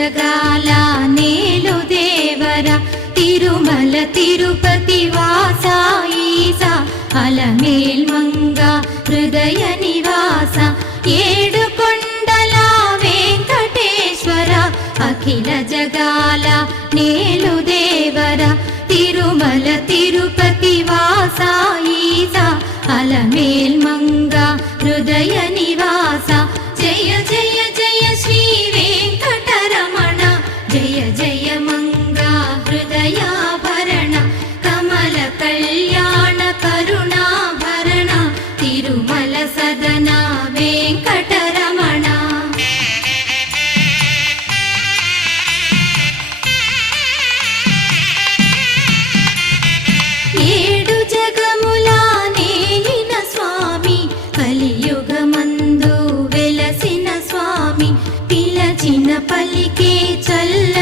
జగాల నేలు దేవర తిరుమల తిరుపతి వాస ఈసా అలమేల్ మంగ హృదయ నివాస ఏడు కొండల వెంకటేశ్వర అఖిల జగాల నేలు దేవర తిరుమల తిరుపతి వాస ఈసా అలమేల్ మంగ హృదయ నివాస జయ జయ జయ శ్రీ వెంకటరమణ జయ జయ మంగ హృదయాభరణ కమల కళ్యాణ కరుణాభరణ తిరుమల సదన వెంకటరమణ ఏడు జగముల నేలిన స్వామి కలియుగమందు వెలసిన స్వామి పిలచిన పలికే చల్ల